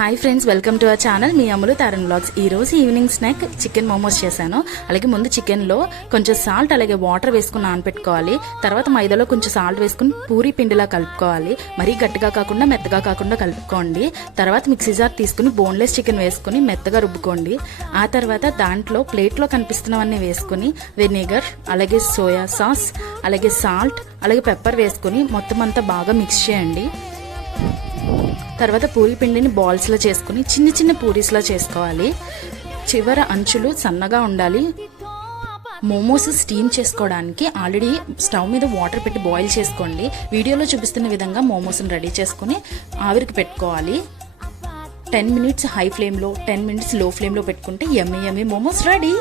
Hi friends, welcome to our channel మీ అమ్ములు తారన్ vlogs. ఈ రోజు ఈవినింగ్ స్నాక్ చికెన్ మోమోస్ చేశాను. అలాగే ముందు చికెన్లో కొంచెం సాల్ట్ అలాగే వాటర్ వేసుకుని నానపెట్టుకోవాలి. తర్వాత మైదాలో కొంచెం సాల్ట్ వేసుకుని పూరి పిండిలా కలుపుకోవాలి. మరీ గట్టిగా కాకుండా మెత్తగా కాకుండా కలుపుకోండి. తర్వాత మిక్సీ జార్ తీసుకుని బోన్లెస్ చికెన్ వేసుకుని మెత్తగా రుబ్బుకోండి. ఆ తర్వాత దాంట్లో ప్లేట్లో కనిపిస్తున్నవన్నీ వేసుకుని వెనిగర్ అలాగే సోయా సాస్ అలాగే సాల్ట్ అలాగే పెప్పర్ వేసుకుని మొత్తం అంతా బాగా మిక్స్ చేయండి. తర్వాత పూరి పిండిని బాల్స్లో చేసుకుని చిన్న చిన్న పూరీస్లా చేసుకోవాలి. చివర అంచులు సన్నగా ఉండాలి. మోమోస్ స్టీమ్ చేసుకోవడానికి ఆల్రెడీ స్టవ్ మీద వాటర్ పెట్టి బాయిల్ చేసుకోండి. వీడియోలో చూపిస్తున్న విధంగా మోమోస్ని రెడీ చేసుకుని ఆవిరికి పెట్టుకోవాలి. 10 minutes హై ఫ్లేమ్లో 10 minutes లో ఫ్లేమ్లో పెట్టుకుంటే యమ్మీ యమ్మీ మోమోస్ రెడీ.